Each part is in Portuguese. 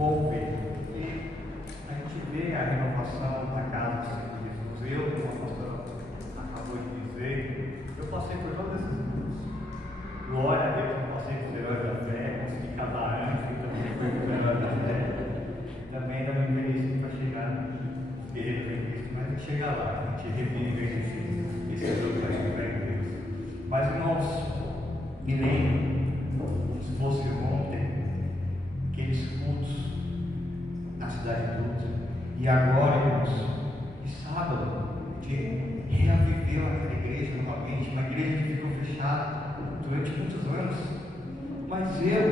bom ver. E a gente vê a renovação da casa do Senhor Jesus. Eu, como a pastora acabou de dizer, eu passei por todos esses mundos. Glória a Deus, eu passei por heróis da fé, consegui casar antes, então fui por heróis da fé. Também ainda me envelheci para chegar nos guerreiros em Cristo, mas a gente chega lá, a gente revive esse jogo para em Deus. Mas irmãos, me lembro, se fosse ontem, aqueles cultos na cidade de Luz, e agora, irmãos, de sábado, de reaviveu aquela igreja novamente, uma igreja que ficou fechada durante muitos anos. Mas eu,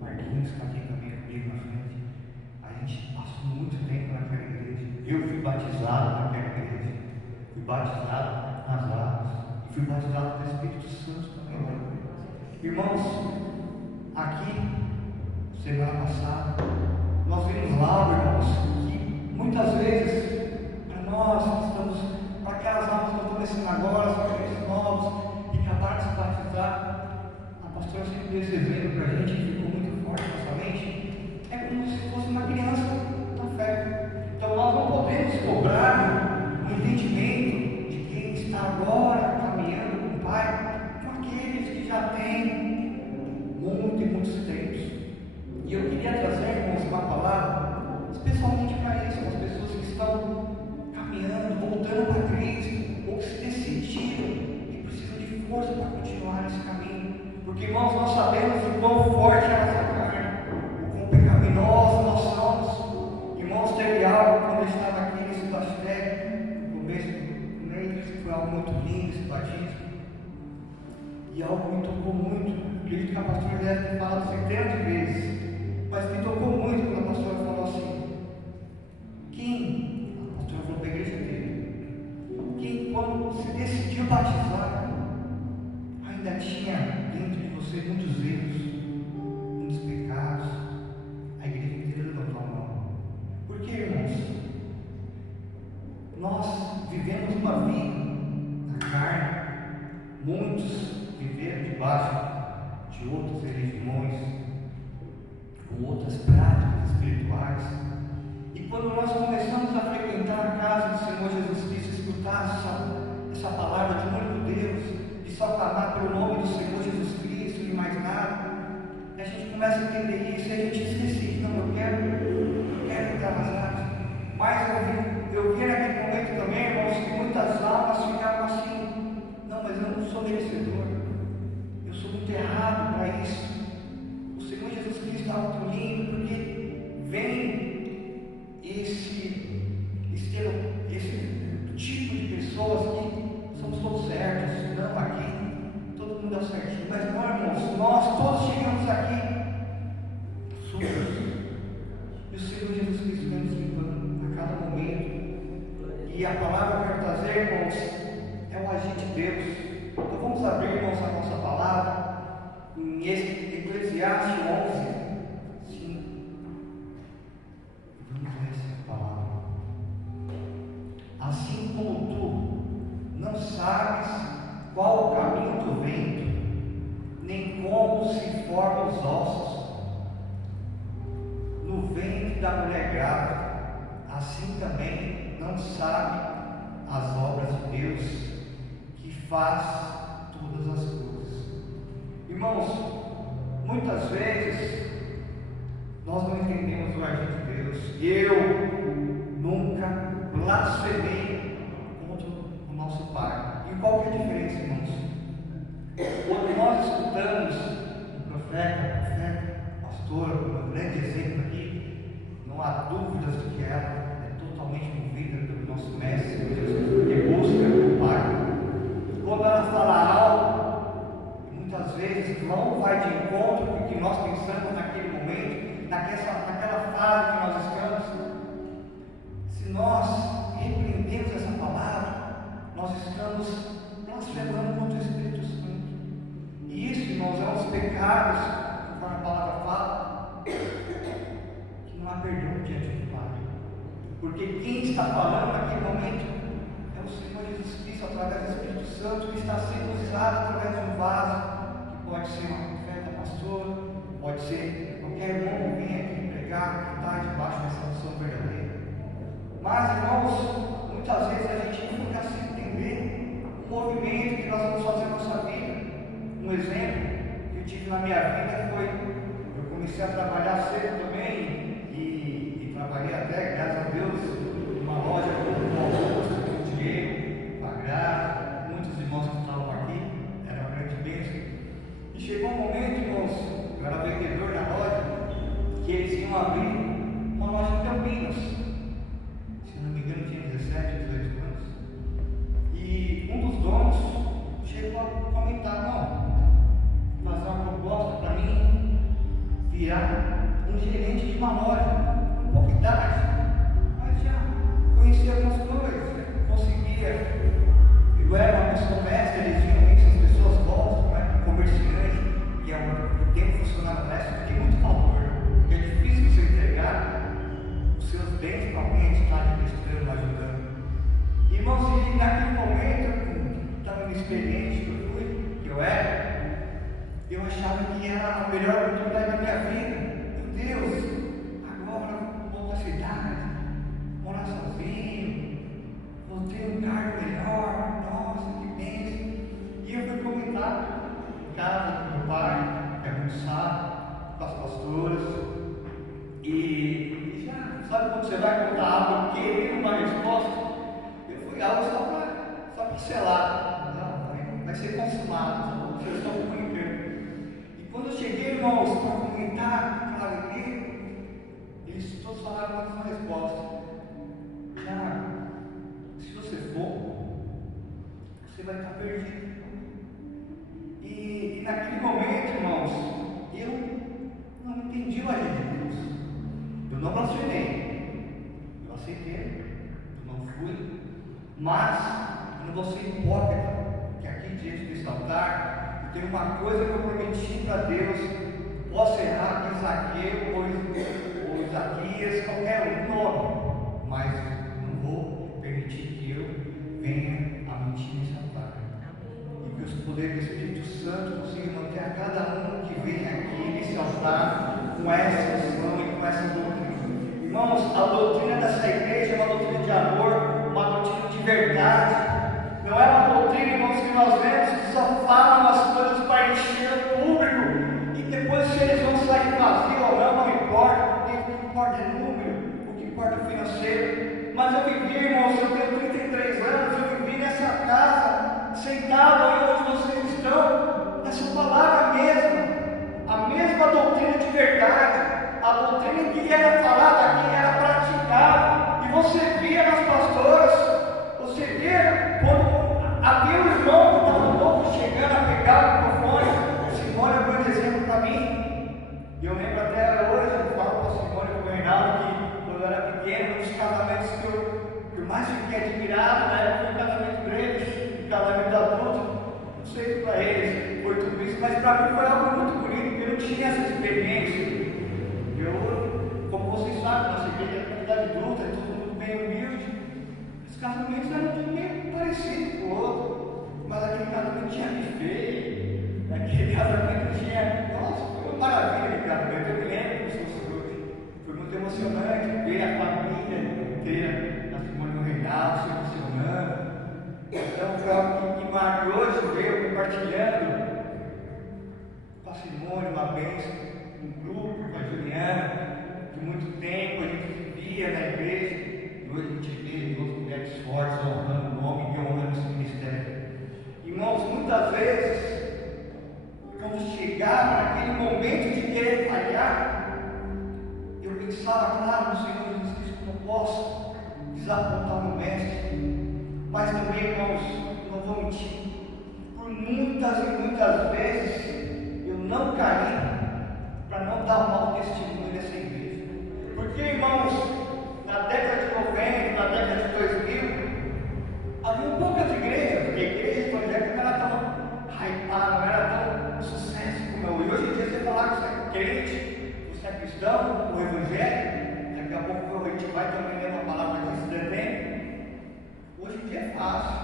Marquinhos, que está aqui também comigo na frente, a gente passou muito tempo naquela igreja. Eu fui batizado naquela igreja, fui batizado nas águas, e fui batizado pelo Espírito Santo também. Irmãos, aqui, semana passada, nós vimos lá, irmãos, que muitas vezes, para nós que estamos, para aquelas almas que estão começando agora, são crentes novos, e acabaram de se batizar, a pastora sempre deu esse exemplo para a gente, que ficou muito forte na nossa mente, é como se fosse uma criança na fé. Então nós não podemos cobrar o entendimento de quem está agora caminhando com o Pai, com aqueles que já têm muitos tempos. E eu queria trazer, irmãos, uma palavra especialmente para isso, as pessoas que estão caminhando, voltando para Cristo, ou que se decidiram e precisam de força para continuar nesse caminho. Porque, irmãos, nós sabemos o quão forte é a nossa carne, o quão pecaminosos nós somos. Irmãos, teve algo quando eu estava aqui nesse hashtag, no começo do mês, foi algo muito lindo esse batismo. E algo me tocou muito. Acredito que a pastora deve ter falado centenas de vezes, mas me tocou muito quando a pastora falou assim: quem, a pastora falou para a igreja dele, quem quando se decidiu batizar, ainda tinha dentro de você muitos erros, muitos pecados, a igreja inteira levantou a mão. Por que, irmãos? Nós vivemos uma vida na carne, muitos viveram debaixo de outras religiões, com outras práticas espirituais. E quando nós começamos a frequentar a casa do Senhor Jesus Cristo, escutar essa palavra de único Deus, de só clamar pelo nome do Senhor Jesus Cristo e mais nada, e a gente começa a entender isso e a gente esquece, não, eu quero entrar nas águas. Mas eu vi naquele momento também, irmãos, que muitas almas ficavam assim: não, mas eu não sou merecedor, eu sou muito errado para isso. O Senhor Jesus Cristo está muito lindo, porque vem esse tipo de pessoas que somos todos certos, não aqui, todo mundo é certinho, mas não, irmãos, nós todos chegamos aqui sujos, e o Senhor Jesus Cristo vem nos limpando a cada momento. E a palavra que eu quero trazer, irmãos, é o agir de Deus. Então vamos abrir, irmãos, a nossa palavra em Eclesiastes 11. Assim como tu não sabes qual o caminho do vento, nem como se formam os ossos no ventre da mulher grávida, assim também não sabe as obras de Deus que faz todas as coisas. Irmãos, muitas vezes nós não entendemos o agir de Deus. Eu nunca blasfemei contra o nosso Pai. E qual que é a diferença, irmãos? Quando nós escutamos o profeta, pastor, um grande exemplo aqui, não há dúvidas de que ela é totalmente movida pelo nosso mestre Jesus, que busca o Pai. Quando ela fala algo, muitas vezes não vai de encontro com o que nós pensamos naquele momento, naquela fase que nós estamos. Se nós repreendemos essa palavra, nós estamos blasfemando contra o Espírito Santo. E isso, irmãos, é um dos pecados, conforme a palavra fala, que não há perdão diante do Pai. Porque quem está falando naquele momento é o Senhor Jesus Cristo, através do Espírito Santo, que está sendo usado através de um vaso, que pode ser uma profeta, pastor, pode ser qualquer irmão que venha aqui enxergar o que está debaixo dessa unção verdadeira. Mas, irmãos, muitas vezes a gente não fica sem entender o movimento que nós vamos fazer na nossa vida. Um exemplo que eu tive na minha vida foi, eu comecei a trabalhar cedo também, e trabalhei até, graças a Deus, numa loja com Augusto, com o Diego, com a Graça, muitos irmãos que estavam aqui, era uma grande bênção. E chegou um momento, irmãos, eu era vendedor na loja, que eles iam abrir uma loja em Campinas. Se não me engano, tinha 17, 18 anos. E um dos donos chegou a comentar: não, fazer uma proposta para mim virar um gerente de uma loja, com pouca idade, mas já conhecia algumas coisas, conseguia. Eu era uma pessoa mestra, eles viam isso, as pessoas gostam, né? Comerciante, que é um tempo funcionário mestre, tem muito valor, porque é difícil você entregar os seus bens para alguém que está administrando, ajudando. Irmãos, e naquele momento, estava inexperiente que eu fui, que eu era, eu achava que era a melhor oportunidade da minha vida. Meu Deus, agora vou para a cidade, morar sozinho, vou ter um cargo melhor, nossa, que bênção. E eu fui comentar em casa com meu pai, que é muito sábio, com as pastoras, e já, sabe quando você vai contar algo querendo uma resposta? Eu fui algo só para selar, não, vai ser consumado, vocês estão comunicando. E quando eu cheguei, irmãos, para comentar aquela alegria, eles todos falaram a mesma resposta: Tiago, se você for, você vai estar perdido. E naquele momento, irmãos, eu não entendi o agir de Deus. Eu não blasfemei, eu aceitei, eu não fui, mas eu não vou ser hipócrita, que aqui diante desse altar eu tenho uma coisa que eu prometi para Deus. Posso errar com Zaqueu ou Isaquias, qualquer nome, mas não vou permitir que eu venha a mentir nesse altar. E que os poderes do Espírito Santo consigam manter a cada um que vem aqui nesse altar com essa unção e com essa doutrina. Irmãos, a doutrina dessa igreja é uma doutrina de amor, uma doutrina de verdade. Não é uma doutrina, irmãos, que nós vemos que só falam as coisas para encher o público. E depois, se eles vão sair vazios ou não importa, porque o que importa é número, o que importa é financeiro. Mas eu vivi, irmãos, eu tenho 33 anos, eu vivi nessa casa, sentado aí onde vocês estão, essa palavra mesma, a mesma doutrina de verdade, a doutrina que era falada aqui, era praticada. E você via nas pastoras, você via quando havia um irmão que estava novo chegando a pegar o microfone. A Simone é um grande exemplo para mim. E eu lembro até hoje, eu falo para a Simone e para o Reinaldo que quando eu era pequeno, um dos casamentos que eu mais fiquei admirado, né, foi o casamento deles, o casamento adulto. Não sei se para eles foi tudo isso, mas para mim foi algo muito bonito, porque eu não tinha essa experiência. Eu, como vocês sabem, nossa igreja é comunidade adulta, é todo mundo bem humilde. Os casamentos eram de meio parecido com o outro, mas aquele casamento tinha buffet, aquele casamento tinha. Nossa, foi uma maravilha aquele casamento. Eu me lembro como se fosse hoje. Foi muito emocionante ver a família inteira, a Simone do Reinaldo se emocionando. Então foi algo que marcou hoje, veio compartilhando com a Simone, uma bênção, um grupo com a Juliana, de muito tempo a gente vivia na igreja, e hoje a gente vê duas mulheres fortes honrando o nome e honrando esse ministério. Irmãos, muitas vezes, quando chegava naquele momento de querer falhar, eu pensava, claro, no Senhor Jesus Cristo, que não posso desapontar o meu mestre. Mas também, irmãos, não vou mentir, por muitas e muitas vezes eu não caí para não dar mau testemunho dessa igreja. Porque, irmãos, na década de 90, na década de 2000, havia poucas igrejas, porque a igreja evangélica não era tão hypada, não era tão sucesso como é hoje. Hoje em dia, você falar que você é crente, você é cristão, ou evangélico, daqui a pouco a gente vai também ler uma palavra disso, depende. Hoje em dia é fácil,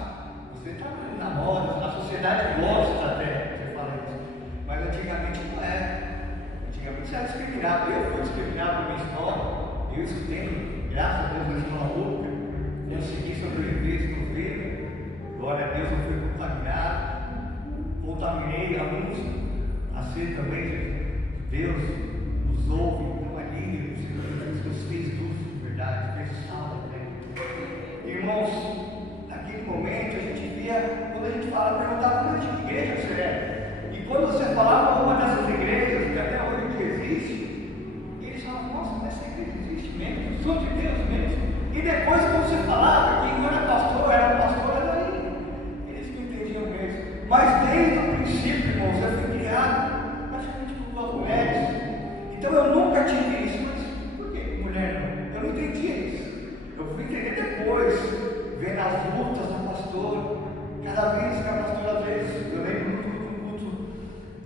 você está na moda, a sociedade gosta até, você fala isso, mas antigamente não era. Antigamente você é discriminado. Eu fui discriminado na minha escola, eu escutei, graças a Deus, na escola pública, consegui sobreviver, estou vendo, glória a Deus, eu fui contaminei alunos a ser também, Deus nos ouve, então ali, o Senhor Jesus fez luz de verdade, fez sal também. Irmãos, naquele momento a gente via, quando a gente fala, perguntava de que igreja você é. E quando você falava uma dessas igrejas, que até hoje existe, eles falavam, nossa, essa igreja existe mesmo, sou de Deus mesmo. E depois, quando você falava, quem era pastor, era aí. Eles não entendiam mesmo. Mas desde o princípio, irmãos, eu fui criado praticamente por duas mulheres. Então eu nunca tive isso. Mas por que mulher não? Eu não entendia isso. Eu fui entender depois, vendo as lutas da pastora. Cada vez que a pastora, às vezes, eu lembro muito do culto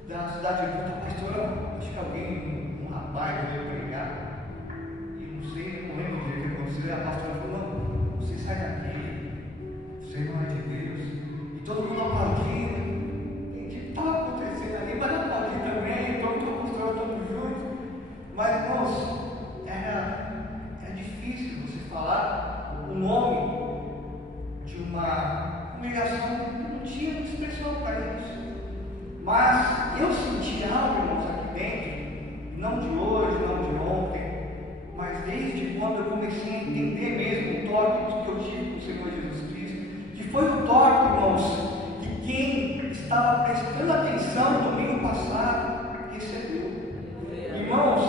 da cidade de Luta, a pastora, acho que alguém, um rapaz, veio pregar. E não sei, não lembro o que aconteceu. A pastora falou: não, você sai daqui, você não é de Deus. E todo mundo aplaudindo. E o que estava acontecendo ali? Mas aplaudir também, todo mundo pastor, todos juntos. Mas, irmãos, era difícil você falar o nome de uma congregação que não tinha muita expressão para isso. Mas eu senti algo, irmãos, aqui dentro, não de hoje, não de ontem, mas desde quando eu comecei a entender mesmo o toque que eu tive com o Senhor Jesus Cristo, que foi o toque, irmãos, que quem estava prestando atenção no domingo passado recebeu. Irmãos,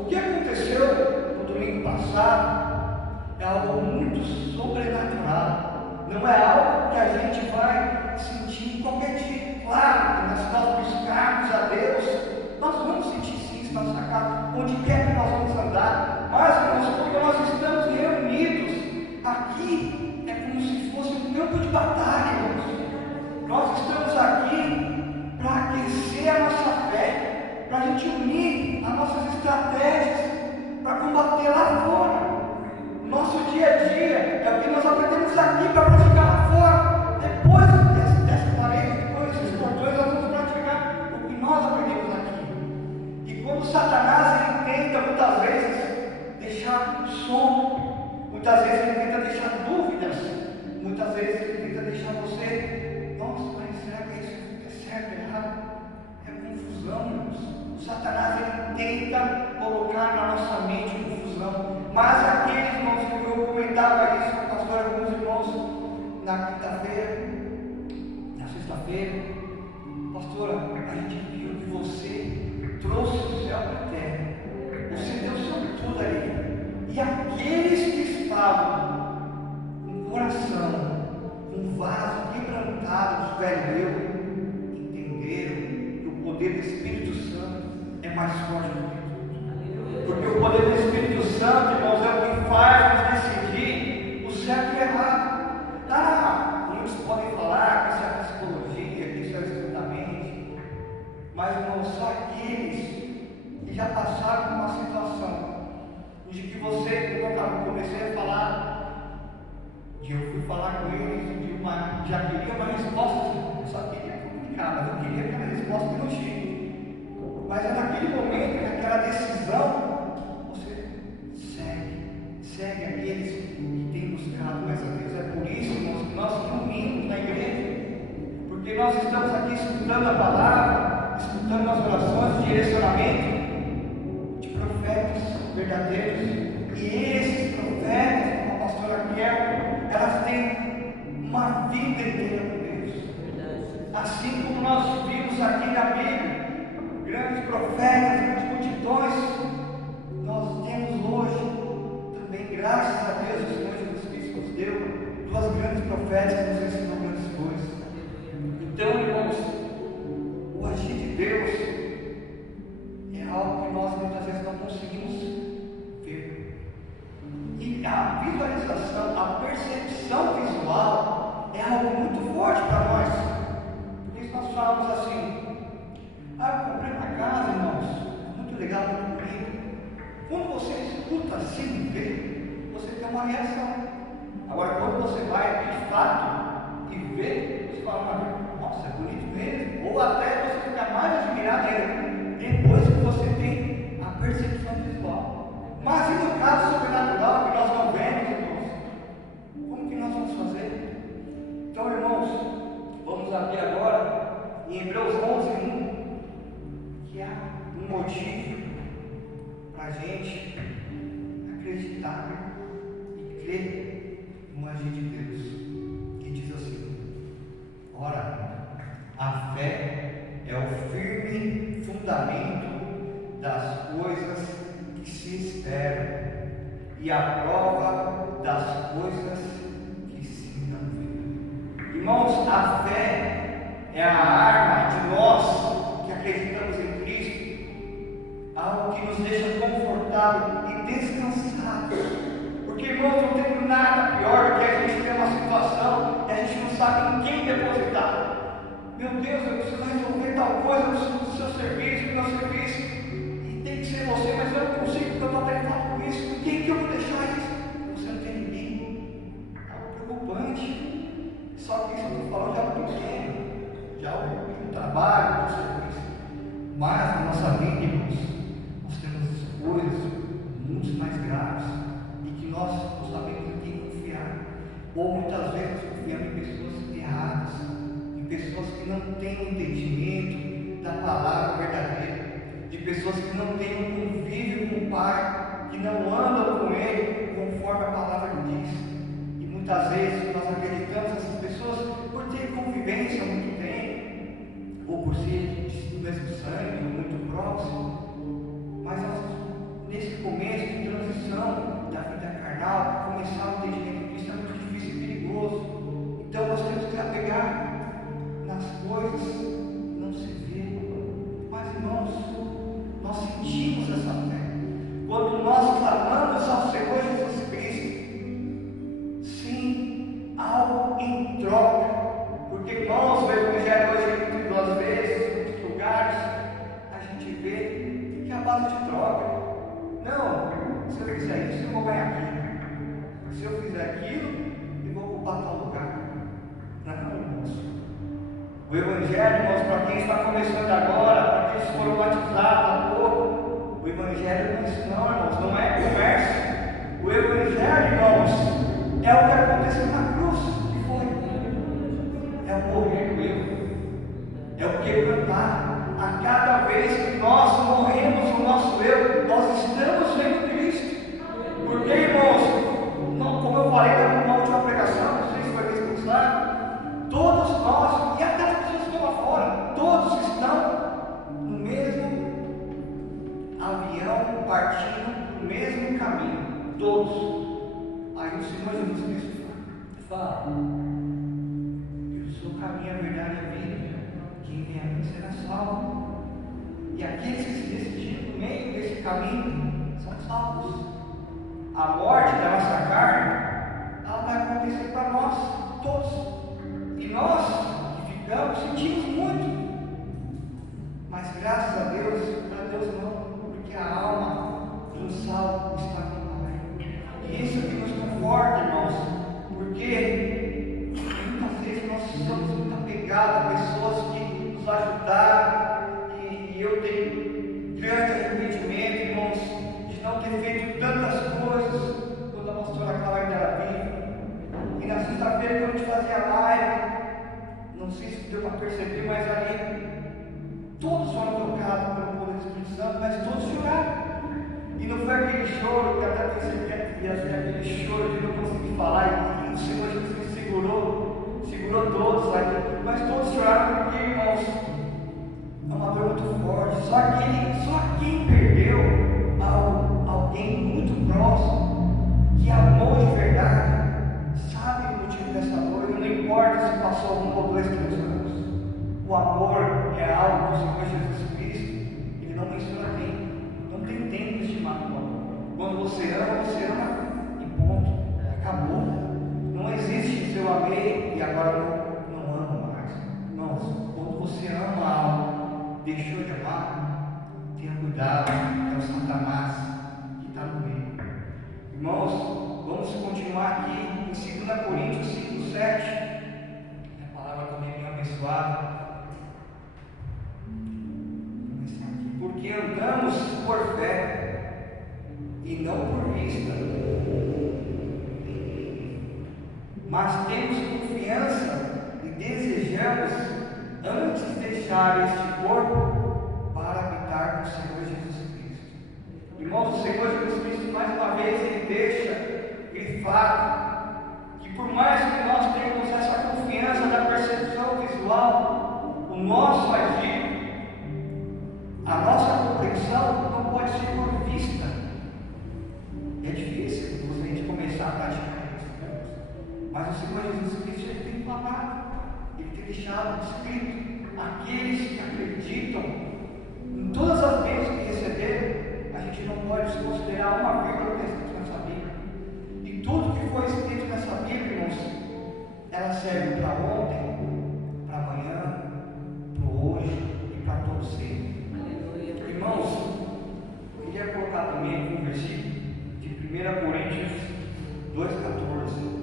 o que aconteceu no domingo passado é algo muito sobrenatural. Não é algo que a gente vai sentir em qualquer dia. Claro que se nós buscarmos a Deus, nós vamos sentir sim isso na nossa casa, onde quer que nós vamos andar. Mas, irmãos, quando nós estamos reunidos aqui, é como se fosse um campo de batalha, irmãos. Nós estamos aqui para aquecer a nossa fé, para a gente unir as nossas estratégias, para combater lá fora. Nosso dia a dia é o que nós aprendemos aqui para praticar lá fora. Depois dessa parede, depois desses portões, nós vamos praticar o que nós aprendemos aqui. E quando Satanás ele tenta muitas vezes deixar som, muitas vezes ele tenta deixar dúvidas, muitas vezes ele tenta deixar você, nossa, mas será que isso é certo ou errado? É confusão, irmãos. O Satanás ele tenta colocar na nossa mente confusão. Mas aqueles irmãos que eu comentava isso com o pastor, alguns irmãos, na quinta-feira, na sexta-feira, pastora, a gente viu que você trouxe o céu para a terra, você deu sobre tudo ali, e aqueles que estavam com o coração, com o vaso quebrantado, velho eu, entenderam que o poder do Espírito Santo é mais forte do que tudo. Porque o poder do Espírito Santo, irmãos, é o que faz nos decidir o certo e o errado. Muitos podem falar que isso é psicologia, que isso é estudamento, mas, irmãos, só aqueles que já passaram por uma situação de que você, como eu comecei a falar, eu fui falar com eles, já queria uma resposta, eu só queria comunicar, mas eu queria aquela resposta que não tinha. Mas é naquele momento, naquela decisão, você segue aqueles que têm buscado mais a Deus. É por isso, irmãos, que nós reunimos na igreja, porque nós estamos aqui escutando a palavra, escutando as orações de direcionamento de profetas verdadeiros. E esses profetas, como a pastora Kiel, elas têm uma vida inteira com Deus. Assim como nós vimos aqui na Bíblia, grandes profetas, grandes multidões, nós temos hoje também, graças a Deus, o Senhor Jesus Cristo nos deu duas grandes profetas que nos ensinou grandes coisas. Então, irmãos, o agir de Deus é algo que nós muitas vezes não conseguimos ver. E a visualização, a percepção visual é algo muito forte para nós. Por isso nós falamos assim: eu comprei uma casa, irmãos, muito legal, muito bonito. Quando você escuta assim, vê, você tem uma reação. Agora, quando você vai de fato e vê, você fala: nossa, é bonito mesmo. Ou até você fica mais admirado ainda, depois que você tem um motivo para a gente acreditar e crer no agir de Deus, que diz assim: ora, a fé é o firme fundamento das coisas que se esperam e a prova das coisas que se não veem. Irmãos, a fé é a arma de nós que acreditamos em Cristo, algo que nos deixa confortável e descansados. Porque, irmãos, não tem nada pior do que a gente ter uma situação e a gente não sabe em quem depositar. Meu Deus, eu preciso resolver tal coisa no seu serviço, no meu serviço, e tem que ser você, mas eu não consigo porque eu estou apertado com isso. Quem que eu vou deixar isso? Você não tem ninguém. É algo preocupante. Só que isso eu estou falando de algo pequeno, de algo do trabalho, do serviço. Mas na nossa vida, irmãos, nós temos coisas muito mais graves e que nós não sabemos em quem confiar. Ou muitas vezes confiamos em pessoas erradas, em pessoas que não têm o entendimento da palavra verdadeira, de pessoas que não têm um convívio com o Pai, que não andam com Ele conforme a palavra diz. E muitas vezes nós acreditamos nessas pessoas por ter convivência há muito tempo, ou por ser do mesmo sangue, ou muito próximo. Mas nós, nesse começo de transição da vida carnal, começar o entendimento de Cristo é muito difícil e perigoso. Então nós temos que apegar nas coisas que não se vê. Mas, irmãos, nós sentimos essa fé quando nós clamamos ao Senhor Jesus Cristo, sim, algo em troca. Porque, irmãos, o Evangelho hoje, muitas vezes, em muitos lugares, a gente vê que é a base de troca. Não, se eu fizer isso, eu vou ganhar aquilo. Se eu fizer aquilo, eu vou ocupar tal lugar. Não, irmãos. O Evangelho, irmãos, para quem está começando agora, para quem foram batizados há pouco, o Evangelho não é isso, não, irmãos, não é comércio. O Evangelho, irmãos, é o que aconteceu na cruz, que foi. É o morrer do eu, é o quebrantar. A cada vez que nós morremos o nosso eu, nós estamos em Cristo. Porque, irmãos, como eu falei na última pregação, não sei se foi expulsado, todos nós, e até as pessoas que estão lá fora, todos estão no mesmo avião, partindo no mesmo caminho, todos. Aí o Senhor Jesus Cristo fala: eu sou o caminho, a verdade e a vida, quem vem a mim será salvo. E aqueles que se decidirem no meio desse caminho são salvos. A morte da nossa carne, ela vai acontecer para nós, todos. E nós que ficamos, sentimos muito. Mas graças a Deus não, porque a alma do salvo está com o Pai. E isso que nos conforta, irmãos, porque muitas vezes nós estamos muito apegados a pessoas que nos ajudaram, e eu tenho grande arrependimento, irmãos, de não ter feito tantas coisas quando a pastora Cláudia era viva. E na sexta-feira, quando a gente fazia live, não sei se deu para perceber, mas ali todos foram tocados pelo poder do Espírito Santo, mas todos choraram. E não foi aquele choro que até pensei que ia ser aquele choro de não conseguir falar, e o Senhor Jesus segurou todos ali, mas todos choraram porque, irmãos, é uma dor muito forte. Só quem perdeu alguém muito próximo, que amou de verdade, sabe o motivo dessa dor. E não importa se passou 1 ou 2, 3 anos, o amor é algo do Senhor Jesus Cristo. Ele não menciona tempo, não tem tempo estimado no amor. Quando você ama e ponto, acabou. Não existe se eu amei e agora não amo mais. Não, quando você ama algo, deixou de amar, tenha cuidado, é o Satanás que está no meio. Irmãos, vamos continuar aqui em 2 Coríntios 5:7. A palavra também é bem abençoada. Porque andamos por fé e não por vista, mas temos confiança e desejamos antes deixar este corpo para habitar tratar com o Senhor Jesus Cristo. Irmãos, o Senhor Jesus Cristo, mais uma vez, Ele deixa grifado que por mais que nós tenhamos essa confiança da percepção visual, o nosso agir, a nossa compreensão não pode ser por vista. É difícil a gente começar a praticar isso, mas o Senhor Jesus Cristo Ele tem falado, Ele tem deixado escrito: aqueles que acreditam em todas as bênçãos que receberam, a gente não pode desconsiderar uma vírgula que está escrito nessa Bíblia. E tudo que foi escrito nessa Bíblia, irmãos, ela serve para ontem, para amanhã, para hoje e para todo sempre. Irmãos, eu queria colocar também um versículo de 1 Coríntios 2,14.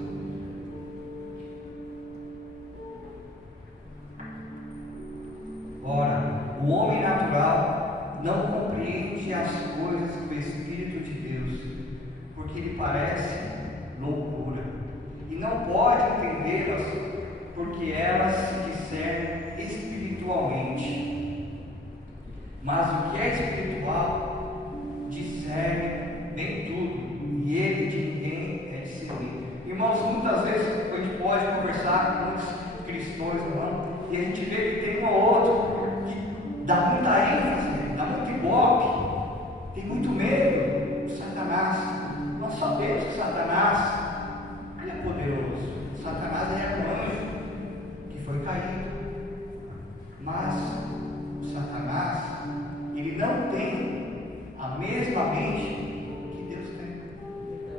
Ora, o homem natural não compreende as coisas do Espírito de Deus, porque lhe parece loucura, e não pode entendê-las, porque elas se discernem espiritualmente. Mas o que é espiritual discerne bem tudo, e ele de ninguém é discernido. Irmãos, muitas vezes a gente pode conversar com muitos cristãos, irmão, e a gente vê que tem um ou outro que dá muita ênfase, dá muito ibope, tem muito medo do Satanás. Nós sabemos que Satanás ele é poderoso. Satanás é um anjo que foi caído, mas o Satanás ele não tem a mesma mente que Deus tem.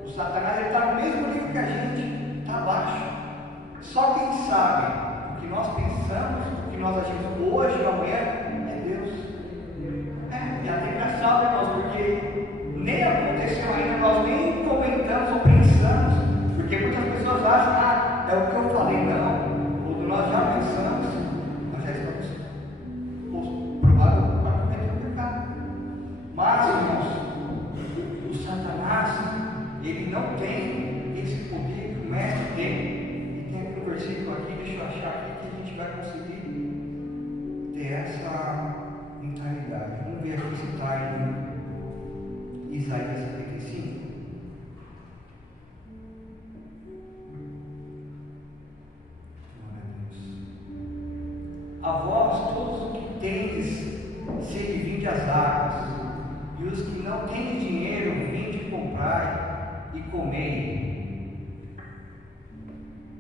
O Satanás ele está no mesmo nível que a gente, está abaixo. Só quem sabe o que nós pensamos, o que nós agimos hoje ou amanhã é Deus. É até engraçado, irmãos, porque nem aconteceu ainda, nós nem comentamos ou pensamos, porque muitas pessoas acham, é o que eu falei, não. Quando nós já pensamos, nós já estamos provados para cometer o pecado. Mas, irmãos, o Satanás, ele não tem esse poder que o mestre tem. E tem um versículo aqui, deixa eu achar aqui, que a gente vai conseguir ter essa mentalidade. Vamos ver aqui se está em Isaías 55. Glória a Deus. A vós, todos os que tendes sede, vinde às águas, e os que não têm dinheiro, vinde comprar e comei.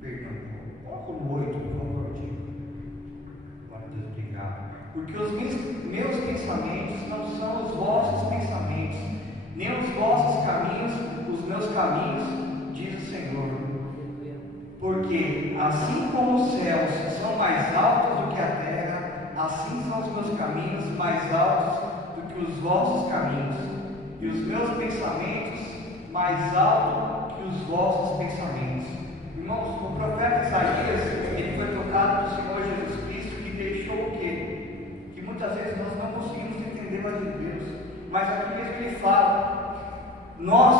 Perdão, coloca o 8, por favor, digo. Glória a Deus, obrigado. Porque os meus pensamentos não são os vossos pensamentos, nem os vossos caminhos, os meus caminhos, diz o Senhor. Porque assim como os céus são mais altos do que a terra, assim são os meus caminhos mais altos do que os vossos caminhos, e os meus pensamentos mais altos que os vossos pensamentos. Irmãos, o profeta Isaías, ele foi tocado do Senhor Jesus Cristo, que deixou o quê? Que muitas vezes nós não conseguimos entender mais de Deus, mas aqui mesmo ele fala: nós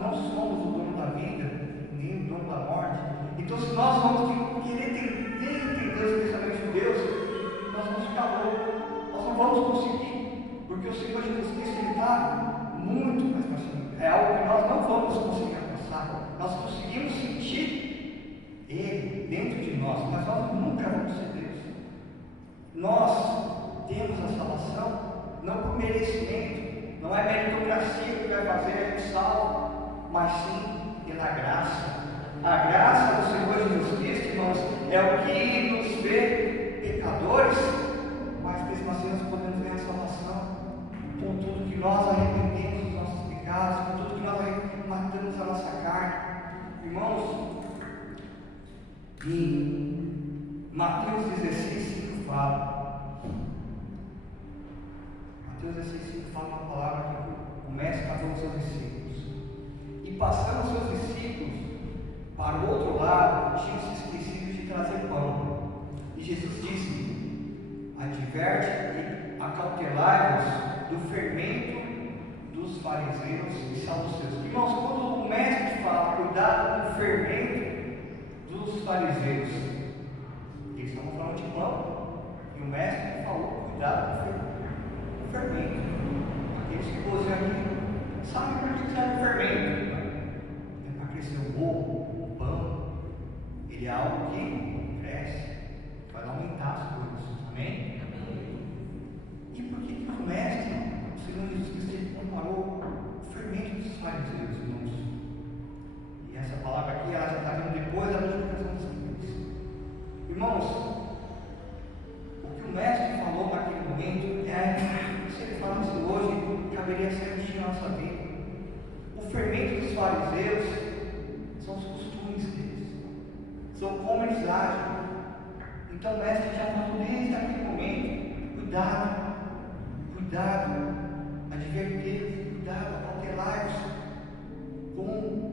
não somos o dono da vida, nem o dono da morte. Então, se nós vamos querer entender os pensamentos de Deus, nós vamos ficar loucos, nós não vamos conseguir, porque o Senhor Jesus Cristo ele está muito mais para cima. É algo que nós não vamos conseguir alcançar. Nós conseguimos sentir Ele dentro de nós, mas nós nunca vamos ser Deus. Nós temos a salvação não por merecimento, não é meritocracia que vai fazer o salvo, mas sim pela graça. A graça do Senhor Jesus Cristo, irmãos, é o que nos vê pecadores, mas mesmo assim nós podemos ganhar a salvação com tudo que nós arrependemos dos nossos pecados, com tudo que nós matamos a nossa carne. Irmãos, em Mateus 16:5 fala, Mateus 16:5 fala uma palavra que o mestre falou aos seus discípulos: e passando os seus discípulos para o outro lado, tinham se esquecido de trazer pão. E Jesus disse: adverte e acautelai-vos do fermento dos fariseus e saduceus. Irmãos, quando o mestre fala cuidado com o fermento dos fariseus, eles estavam falando de pão, e o mestre falou cuidado com o fermento. Aqueles que cozinham aqui sabem para que serve o fermento. É para crescer o bolo, o pão. Ele é algo que cresce, vai aumentar as coisas. Amém? E por que o mestre, o Senhor Jesus Cristo, comparou o fermento dos fariseus, irmãos? E essa palavra aqui, ela já está vindo depois da multiplicação dos pães. Irmãos, o que o mestre falou naquele momento, se ele falasse hoje, caberia ser um dia na nossa vida. O fermento dos fariseus são os costumes deles, são como eles agem. Então o mestre já falou desde aquele momento: cuidado, advertir, cuidado, acautelai-vos com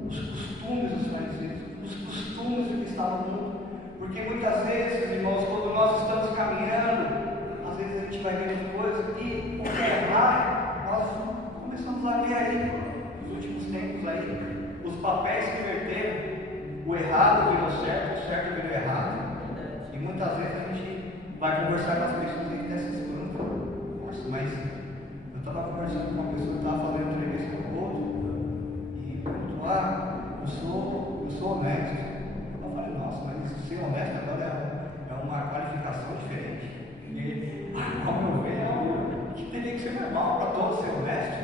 os costumes dos fariseus, os costumes que estavam no mundo. Porque muitas vezes, irmãos, quando nós estamos caminhando, às vezes a gente vai vendo coisas e o que é errado, nós começamos a ver aí, nos últimos tempos aí, os papéis que verteram, o errado virou certo, o certo virou errado. E muitas vezes a gente vai conversar com as pessoas e dessa espanto. Nossa, mas eu estava conversando com uma pessoa que estava fazendo entrevista com o outro e perguntou: eu sou honesto. Eu falei: nossa, mas ser honesto agora é uma qualificação diferente. E ele, ao meu ver, é algo que teria que ser normal para todos ser honesto.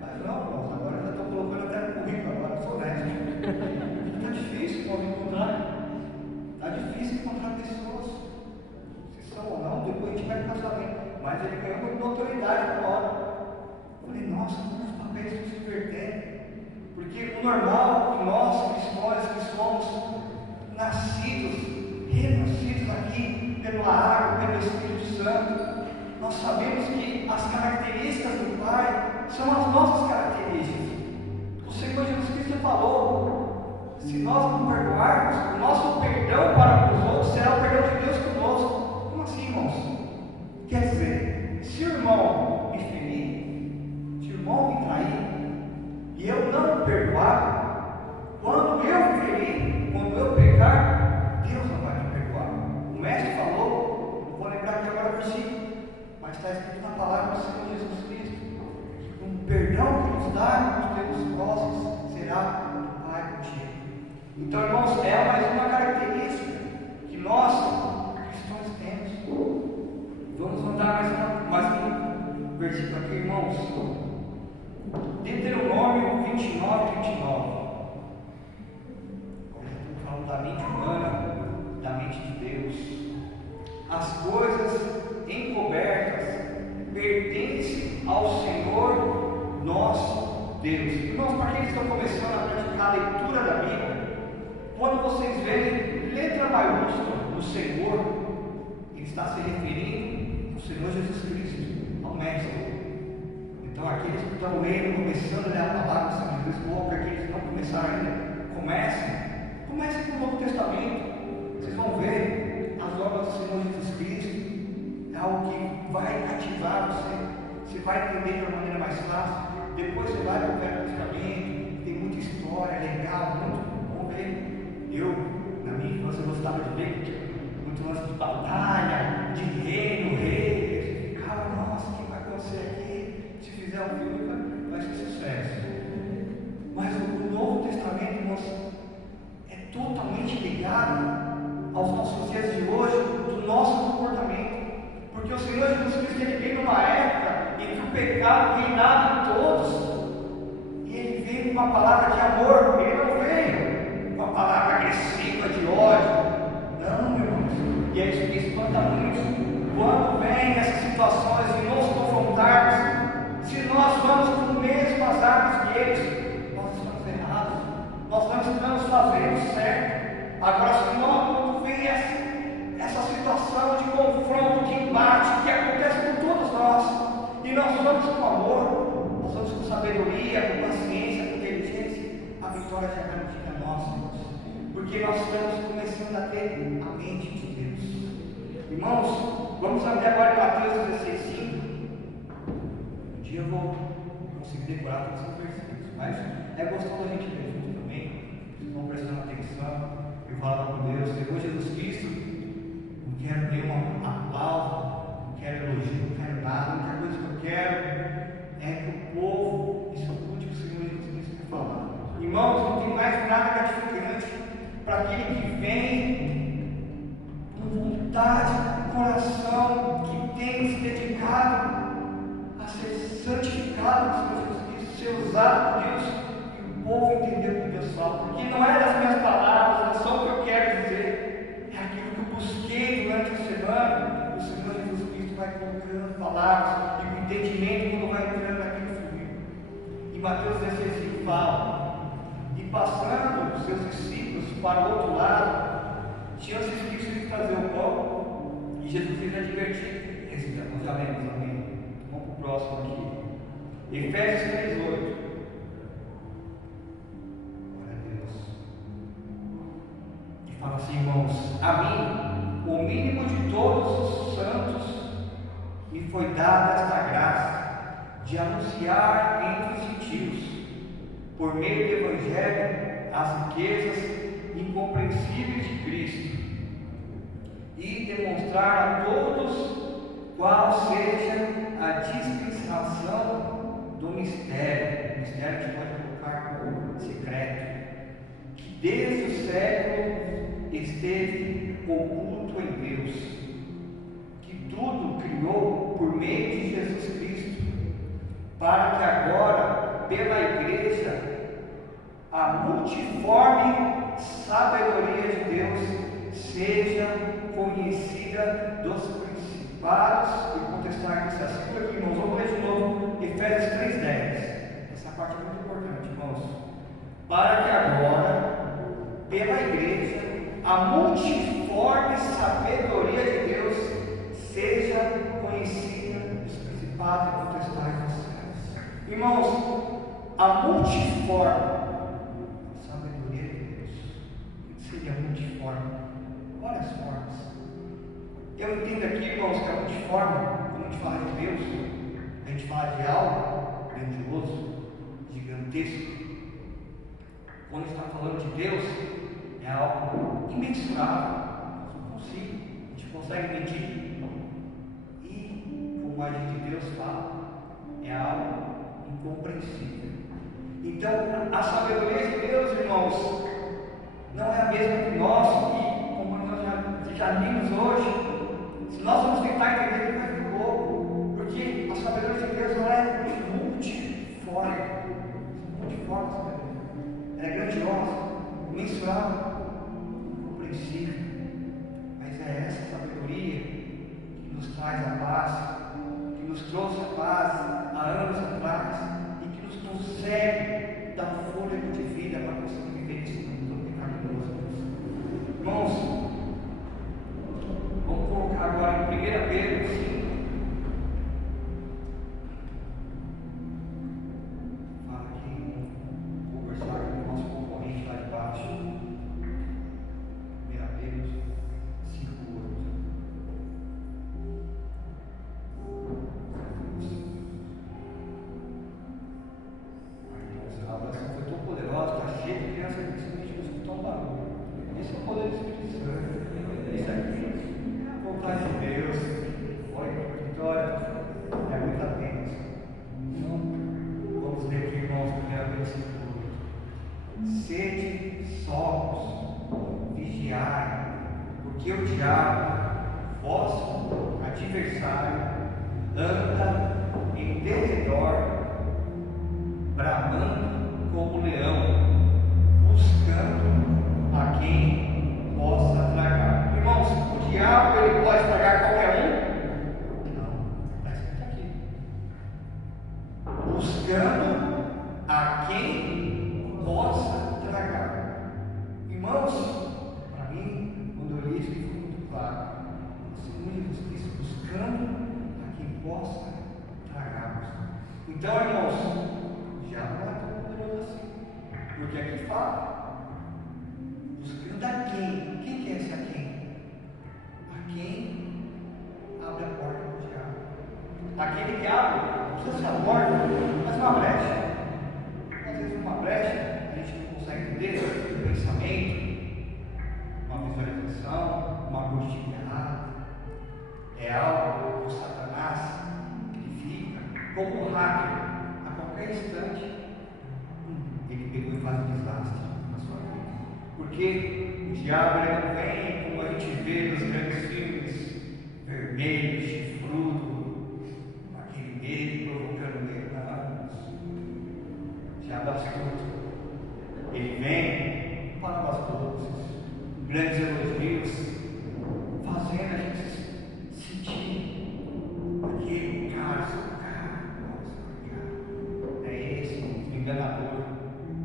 Mas não, irmãos, agora eu já estou colocando até no currículo, agora eu sou honesto. Está difícil para encontrar. Está difícil encontrar pessoas. Se são ou não, depois a gente vai ficar sabendo. Mas ele ganhou uma autoridade na hora. Eu falei: nossa, os papéis estão se invertendo. Porque o normal que nós, cristãos, que somos renascidos aqui pela água, pelo Espírito Santo, nós sabemos que as características do Pai são as nossas características. O Senhor Jesus Cristo falou: se nós não perdoarmos, o nosso perdão para os outros será o perdão de Deus conosco. Como assim, irmãos? Quer dizer, se o irmão me ferir, se o irmão me trair, e eu não perdoar, quando eu ferir, quando eu pecar, Deus não vai me perdoar. O mestre falou, não vou lembrar aqui agora o versículo, mas está escrito na palavra do Senhor Jesus Cristo, que com o perdão que nos dá os teus vossos será do Pai contigo. Então, irmãos, é mais uma característica que nós, cristãos, temos. Vamos andar mais um versículo aqui, irmãos. Deuteronômio 29. Estamos falando da mente humana, da mente de Deus. As coisas encobertas pertencem ao Senhor nosso Deus. Irmãos, para quem estão começando a praticar a leitura da Bíblia, quando vocês verem letra maiúscula no Senhor, ele está se referindo ao Senhor Jesus Cristo, ao Mestre. Então, aqueles que estão lendo, começando a ler a palavra do Senhor Jesus, ou aqueles que não começaram ainda, comecem com o Novo Testamento. Vocês vão ver as obras do Senhor Jesus Cristo. É algo que vai cativar você. Você vai entender de uma maneira mais fácil. Depois você vai para o Velho Testamento, tem muita história legal, muito bom ver. Eu, na minha infância, gostava de ver muito lance de batalha, de reino, rei. Eu ficava: nossa, o que vai acontecer aqui? Se fizer um filme, vai ser sucesso. Mas o Novo Testamento, irmãos, é totalmente ligado aos nossos dias de hoje, do nosso comportamento. Porque o Senhor Jesus Cristo, ele veio numa época em que o pecado reinava em todos. E ele veio com uma palavra de amor. Ele não veio com uma palavra agressiva de ódio. Não, irmãos. E é isso que espanta muito. Quando vem essas situações de nos confrontarmos, se nós vamos com as mesmas armas que eles, nós estamos errados. Nós não estamos fazendo certo. Agora, se quando vem essa situação de confronto, de embate, que acontece com todos nós, e nós vamos com amor, nós vamos com sabedoria, com paciência, com inteligência, a vitória já garantida nossa, porque nós estamos começando a ter a mente de Deus. Irmãos, vamos abrir agora em Mateus 16:5. Um dia eu vou conseguir decorar todos os versículos, mas é gostoso a gente ver junto também. Vocês vão prestando atenção. Eu falava com Deus: Senhor Jesus Cristo, não quero nenhum aplauso, não quero elogio, não quero nada. A única coisa que eu quero é que o povo escute o Senhor Jesus Cristo falar. Irmãos, não tem mais nada gratificante para aquele que vem com vontade, com coração, que tem se dedicado a ser santificado pelo Senhor Jesus Cristo, ser usado por Deus, e o povo entender o que Deus fala. Porque não é das minhas palavras, não é só o que eu quero dizer, é aquilo que eu busquei durante a semana. O Senhor Jesus Cristo vai colocando palavras, e o entendimento quando vai entrando naquele fluido. E Mateus 16 fala. E passando os seus discípulos para o outro lado, tinham se esquecido de trazer o pão, e Jesus fez advertir. Esse nós já lemos, amém? Vamos para o próximo aqui. Efésios 3:8. Glória a Deus. E fala assim, irmãos: a mim, o mínimo de todos os santos, me foi dada esta graça de anunciar entre os gentios, por meio do Evangelho, as riquezas incompreensíveis de Cristo, e demonstrar a todos qual seja a dispensação do mistério. O mistério a gente pode colocar como secreto, que desde o século esteve oculto em Deus, que tudo criou por meio de Jesus Cristo, para que agora, pela Igreja, a multiforme sabedoria de Deus seja conhecida dos principados e potestades. Essa segunda aqui, irmãos, vamos ler de novo Efésios 3:10. Essa parte é muito importante, irmãos. Para que agora, pela Igreja, a multiforme sabedoria de Deus seja conhecida dos principados e potestades. Irmãos, a multiforme sabedoria de Deus, o que seria multiforme? Várias formas. Eu entendo aqui, irmãos, que a multiforme, quando a gente fala de Deus, a gente fala de algo grandioso, gigantesco. Quando a gente está falando de Deus, é algo imensurável. A gente consegue medir. E, como a gente de Deus fala, é algo incompreensível. Então, a sabedoria de Deus, irmãos, não é a mesma que nós, e como nós já vimos hoje, se nós vamos tentar entender, ele vai ficar louco, porque a sabedoria de Deus ela é multiforme, sabedoria. Ela é grandiosa, imensurável, incompreensível, mas é essa sabedoria que nos traz a paz, que nos trouxe a paz há anos atrás, e que nos consegue dar um fôlego de vida para conseguir viver esse mundo pecaminoso. Irmãos, vamos colocar agora em 1 Pedro 5. Fala aqui, vou conversar com o nosso concorrente lá de baixo. 1 Pedro 5:8. A oração foi tão poderosa, está cheia de crianças que simplesmente não escutam um barulho. Esse é o poder do Espírito Santo. Isso aqui é a vontade de Deus. Olha, vitória, é muita bênção. Então, vamos ler aqui, irmãos, 1 Pedro 5:8. Sede sóbrios, vigiai, porque o diabo, vosso adversário, anda em derredor, bramando como leão, buscando a quem possa tragar. Irmãos, o diabo ele pode tragar qualquer um? Não, está escrito aqui. Buscando a quem possa tragar. Irmãos, para mim, quando eu li isso, ficou muito claro. O Senhor Jesus Cristo buscando a quem possa tragar. Então, irmãos, já não é tão poderoso assim, porque aqui fala, buscando a quem? Quem que é esse a quem? A quem abre a porta do diabo. Aquele que abre, não precisa ser a porta, mas uma brecha. Às vezes uma brecha, a gente não consegue entender um pensamento, uma visualização, uma coisa errada. É algo que o Porque o diabo ele não vem, como a gente vê nos grandes filmes, vermelho, chifrudo, aquele medo provocando medo. Não. O diabo é astuto. Ele vem para as doces, grandes elogios, fazendo a gente sentir aquele cara, é esse, o enganador.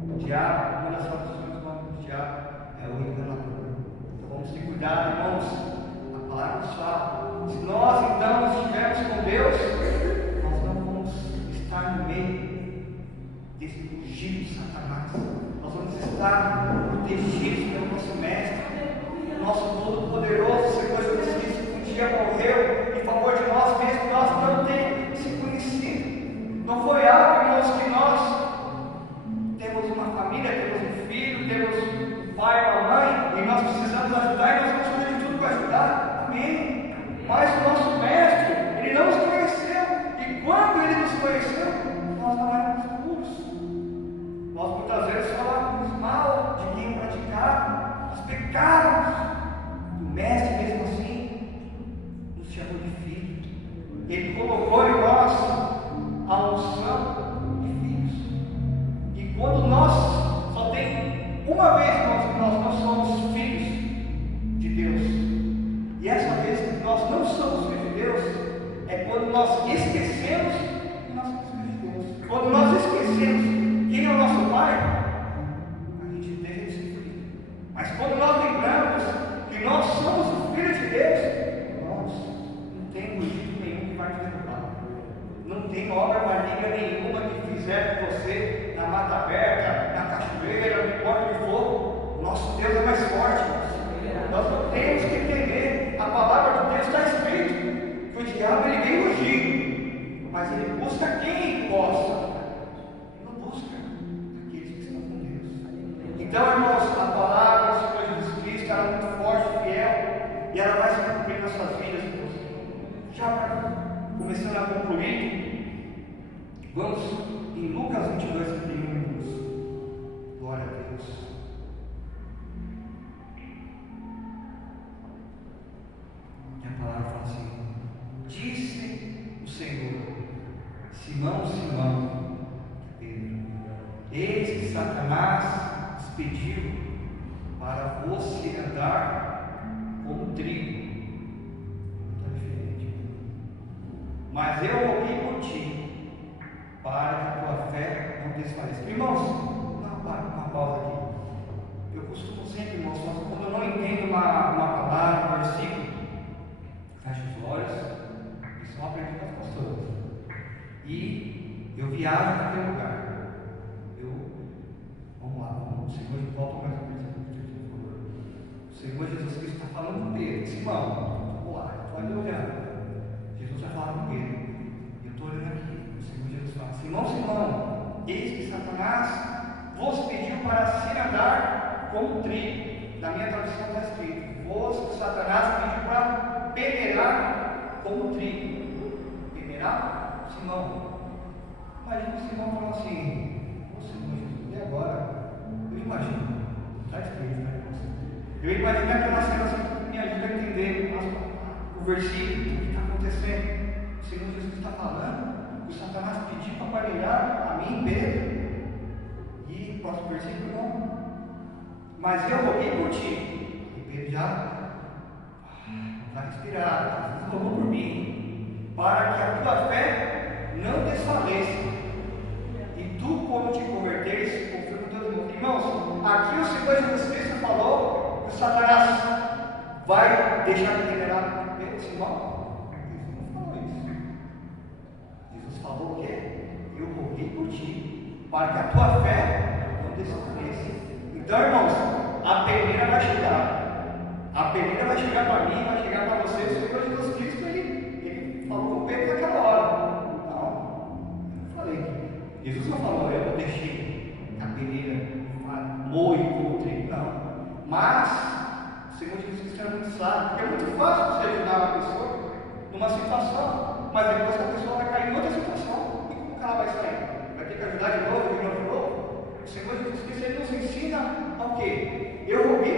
O diabo, uma das traduções do nome do diabo é o enganador. Então vamos ter cuidado, irmãos. A palavra nos fala. Se nós então estivermos com Deus, nós não vamos estar no meio desse rugido de Satanás. Nós vamos estar protegidos pelo nosso Mestre, o nosso Todo-Poderoso, Senhor Jesus Cristo, que um dia morreu em favor de nós mesmos. Nós não temos se conhecido. Não foi algo, irmãos, que nós temos uma família, temos um filho, temos um pai, uma mãe, e nós precisamos ajudar, e nós vamos fazer de tudo para ajudar. Amém. Mas o nosso Mestre, Ele não nos conheceu, e quando Ele nos conheceu, nós não éramos puros. Nós muitas vezes falávamos mal de quem praticava os pecados. O Mestre, mesmo assim, nos chamou de filho. Ele colocou em nós a unção de filhos. E quando nós só tem uma vez que nós não somos filhos de Deus, e essa vez que nós não somos filhos de Deus, é quando nós esquecemos que nós somos filhos de Deus. Quando nós esquecemos quem é o nosso Pai, a gente deixa de ser filho. Mas quando nós lembramos que nós somos o Filho de Deus, nós não tem motivo nenhum que vai nos derrubar. Não tem obra maligna nenhuma que fizer com você na mata aberta, na cachoeira, não importa o que for. Nosso Deus é mais forte. Nós não temos que entender. A palavra de Deus está escrito que o diabo ele vem rugindo, mas ele busca quem possa. Então, irmãos, a palavra do Senhor Jesus Cristo ela é muito forte, fiel, e ela vai se cumprir nas suas vidas, irmãos. Já começando a concluir, vamos em Lucas 22, 31, irmãos. Glória a Deus. E a palavra fala assim: disse o Senhor, Simão, Simão, Pedro, eis que Satanás pediu para você andar como trigo. Está diferente. Mas eu roguei por ti, para que a tua fé não desfaleça. Irmãos, uma pausa aqui. Eu costumo sempre, irmãos, quando eu não entendo uma palavra, um versículo, fecho os olhos e só aprendi com as pastoras. E eu viajo para aquele lugar. Vamos lá, o Senhor volta mais uma vez aqui, por favor. O Senhor Jesus Cristo está falando com Pedro. Simão, vamos lá, estou ali olhando. Jesus vai falar com Pedro. Eu estou olhando aqui. O Senhor Jesus fala: Simão, Simão, eis que Satanás vos pediu para se andar como trigo. Na minha tradução está escrito: vos, Satanás pediu para peneirar como trigo. Peneirar? Simão. Imagina o Simão falando assim: ô Senhor Jesus, e agora? Eu imagino, está escrito, né? Eu imagino aquela cena assim, me ajuda a entender o versículo, o que está acontecendo. O Senhor Jesus está falando, o Satanás pediu para aparelhar a mim, Pedro. E o próximo versículo não. Mas eu roguei por ti. E Pedro já vai respirar. Jesus rogou por mim, para que a tua fé não desfaleça. E tu, como te converteres, confia no teu irmão. Irmãos, aqui o Senhor Jesus Cristo falou que o Satanás vai deixar de generar Pedro, Simão. Jesus não falou isso. Jesus falou o quê? Eu roguei por ti, para que a tua fé não desfaleça. Então, irmãos, a peneira vai chegar. A peneira vai chegar para mim, vai chegar para você. O Senhor Jesus Cristo, ele falou com Pedro naquela hora. Jesus não falou: eu não deixei a peneira moer como trigo, não. Mas o Senhor Jesus era muito sábio, porque é muito fácil você ajudar uma pessoa numa situação, mas depois a pessoa vai cair em outra situação. E como que ela vai sair? Vai ter que ajudar de novo, de novo, de novo? O Senhor Jesus Cristo ele nos ensina ao quê? Eu roguei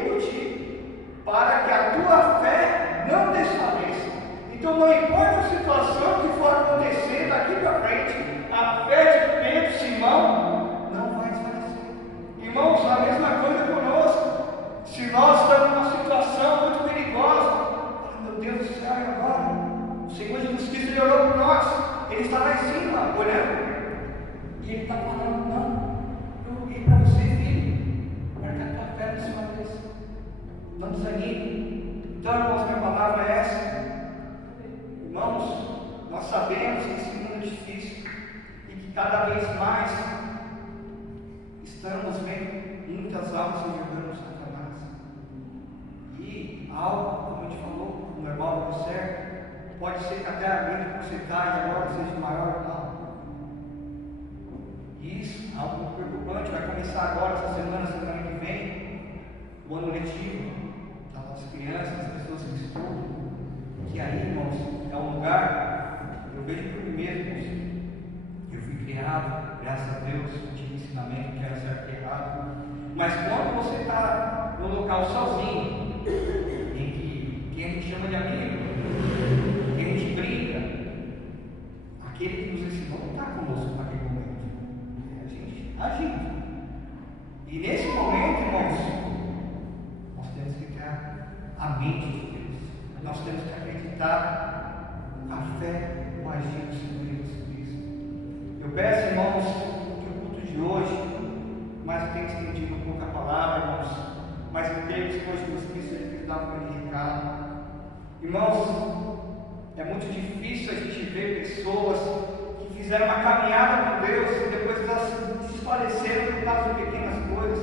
está falando, não, eu orei para você, filho, para que a tua fé não se faleça. Não desanime. Então, irmãos, minha palavra é essa. Irmãos, nós sabemos que esse mundo é difícil e que cada vez mais estamos vendo muitas almas se jogando no Satanás. E algo, como a gente falou, normal do certo, pode ser que até a grande porcentagem agora seja maior ou não. Isso, algo muito preocupante, vai começar agora, essa semana que vem, o ano letivo das crianças, das pessoas que estudam, que aí, irmãos, é um lugar, eu vejo por mim mesmo, irmãos, eu fui criado, graças a Deus, tive ensinamento que era certo e errado, mas quando você está no local sozinho, em que a gente chama de amigo, que a gente brinca, aquele que nos ensinou não está conosco naquele momento, é a gente agindo. E nesse momento, irmãos, nós temos que ter a mente de Deus, nós temos que acreditar a fé, o agir do Senhor Jesus Cristo. Eu peço, irmãos, que o culto de hoje, mas eu tenho estendido um pouco a palavra, irmãos, mas em termos que hoje o Espírito Santo dá um grande recado. Irmãos, é muito difícil a gente ver pessoas que fizeram uma caminhada com Deus e depois elas se desfaleceram por causa de pequenas coisas.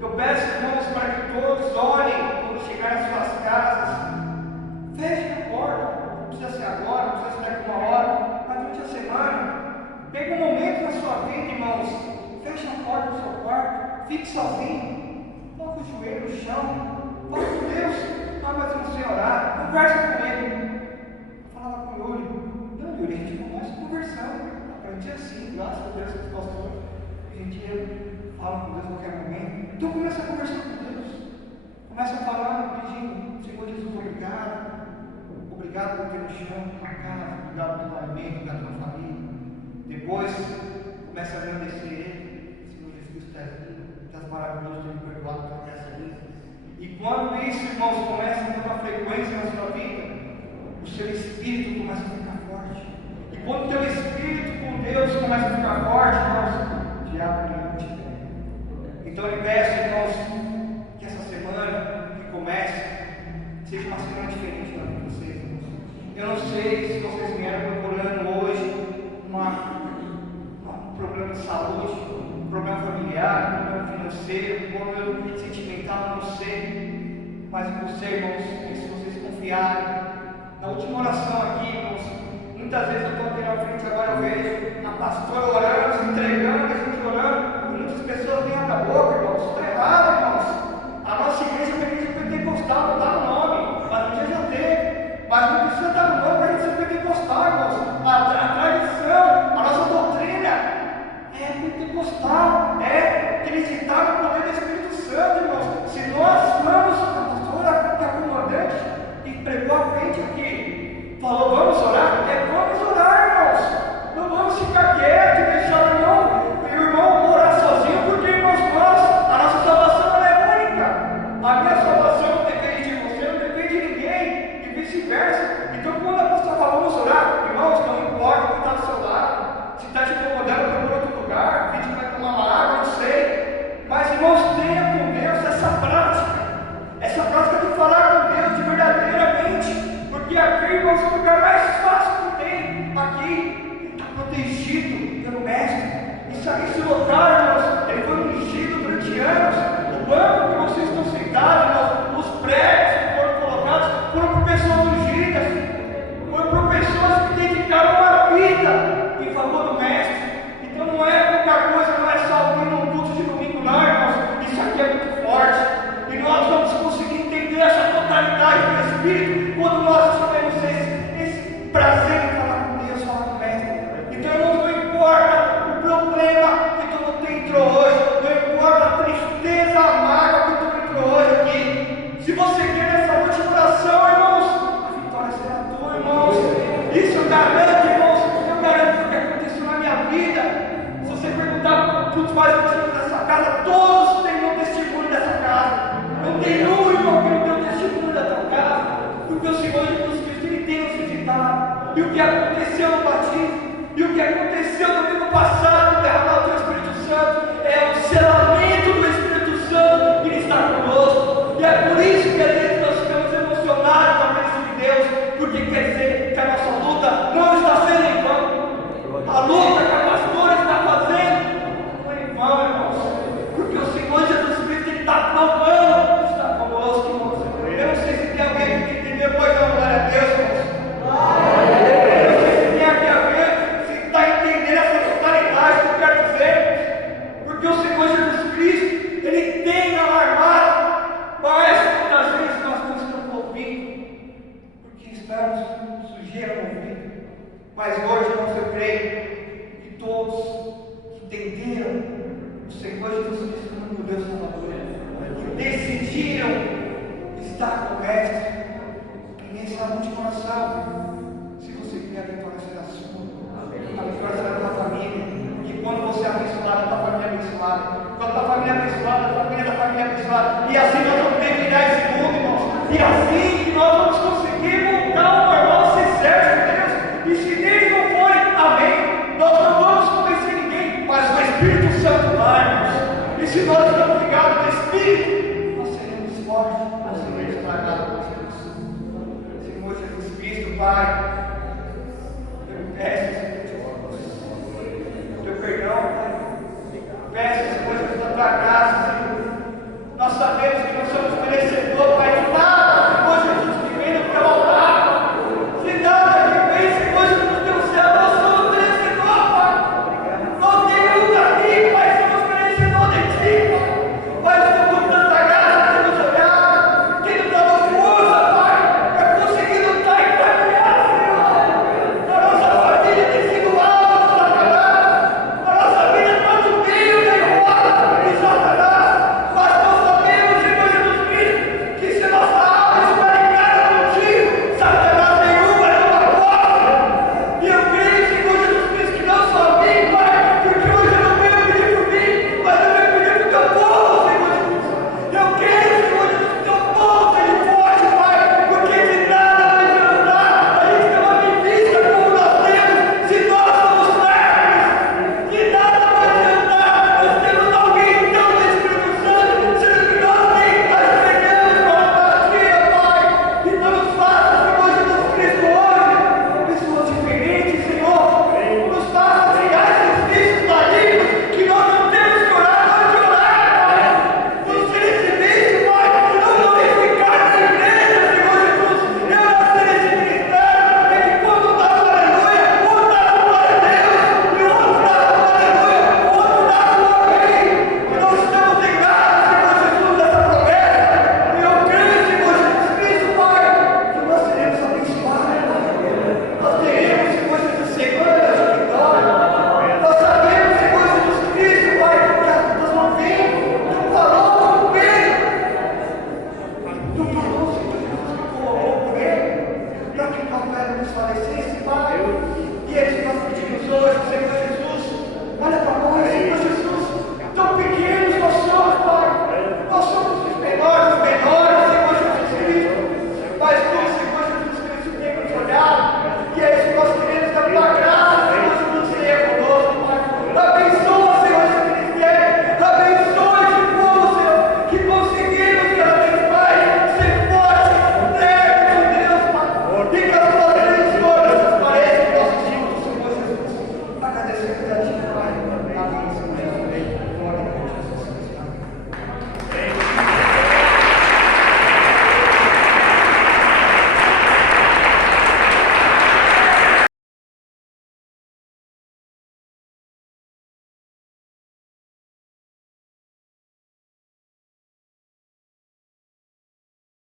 Eu peço, irmãos, para que todos olhem quando chegar às suas casas, fechem a porta, não precisa ser agora, não precisa ser daqui uma hora, mas durante a semana, pegue um momento na sua vida, irmãos, feche a porta do seu quarto, fique sozinho, coloque o joelho no chão, fala com Deus, mas eu não sei orar, conversa com Ele. Falava com o Yuri, não, Yuri, a gente começa conversando, aprendi assim, graças a Deus, que os pastores, a gente fala com Deus a qualquer momento, então começa a conversar com Deus, começa falando, pedindo, Senhor Jesus, obrigado por ter um chão, uma casa, obrigado pelo alimento, obrigado pela família. Depois, começa a agradecer Ele, Senhor Jesus, estás maravilhoso, ter me perdoado por essa vida. E quando isso, irmãos, começa a ter uma frequência na sua vida, o seu espírito começa a ficar forte. E quando o teu espírito com Deus começa a ficar forte, irmãos, o diabo não te pega. Então eu peço, irmãos, que essa semana que começa seja uma semana diferente da vida de vocês, irmãos. Eu não sei se vocês vieram procurando hoje um problema de saúde, um problema familiar, um problema financeiro, um problema sentimental, não sei. Mas eu sei, irmãos, que se vocês confiarem, na última oração aqui, irmãos, muitas vezes eu estou aqui na frente, agora eu vejo a pastora orando, se entregando, a gente orando, e muitas pessoas vêm a boca, irmãos, está errado, irmãos. A nossa igreja é uma igreja pentecostal, não dá o nome, mas um dia já teve, mas não precisa dar o nome para a gente ser pentecostal, irmãos. A tradição, a nossa doutrina é pentecostal, é acreditar no poder do Espírito Santo, irmãos. Se nós vamos, a pastora que é acomodante e pregou a frente aqui, falou, vamos orar? Vamos orar, irmãos. Não vamos ficar quietos e deixar o irmão orar sozinho, porque, irmãos, a nossa salvação é única. A minha salvação não depende de você, não depende de ninguém, e vice-versa. Então, quando a pastora fala, vamos orar, irmãos, não importa quem está do seu lado, se está te incomodando para outro lugar, a gente vai tomar uma água, não sei. Mas, irmãos, tenha com Deus essa prática de falar com Deus de verdadeiramente, porque aqui, irmãos, é o lugar mais fácil que tem. Aqui está protegido pelo Mestre. Esse local, irmãos, ele foi ungido durante anos. O banco que vocês estão sentados, irmãos, os prédios que foram colocados, foram por pessoas ungidas, foram por pessoas que dedicaram uma vida em favor do Mestre. Então não é qualquer coisa, não é só vir num culto de domingo, não, irmãos. Isso aqui é muito forte. E nós vamos conseguir entender essa totalidade do Espírito quando nós tivermos esse prazer em falar com Deus, falar com o Mestre. Então, irmãos, não importa o problema que todo mundo entrou hoje, não importa a tristeza amarga que todo mundo entrou hoje aqui. Se você quer essa última oração, irmãos, a vitória será tua, irmãos. Isso eu garanto, irmãos. Eu garanto o que aconteceu na minha vida. Se você perguntar para os pais dessa casa, todos têm um testemunho dessa casa. Não tem um irmão que não tem um testemunho da tua casa, porque o Senhor Jesus Cristo ele tem nos visitado. E o que aconteceu no batismo, e o que aconteceu no domingo passado, no derramamento abençoada, com a tua família abençoada, a família da família abençoada, e assim nós vamos terminar esse mundo, irmãos, e assim que nós vamos conseguir voltar ao normal, ser certo, Deus, e se eles não forem, amém, nós não vamos convencer ninguém, mas o Espírito Santo vai, irmãos, e se nós estamos ligados no Espírito,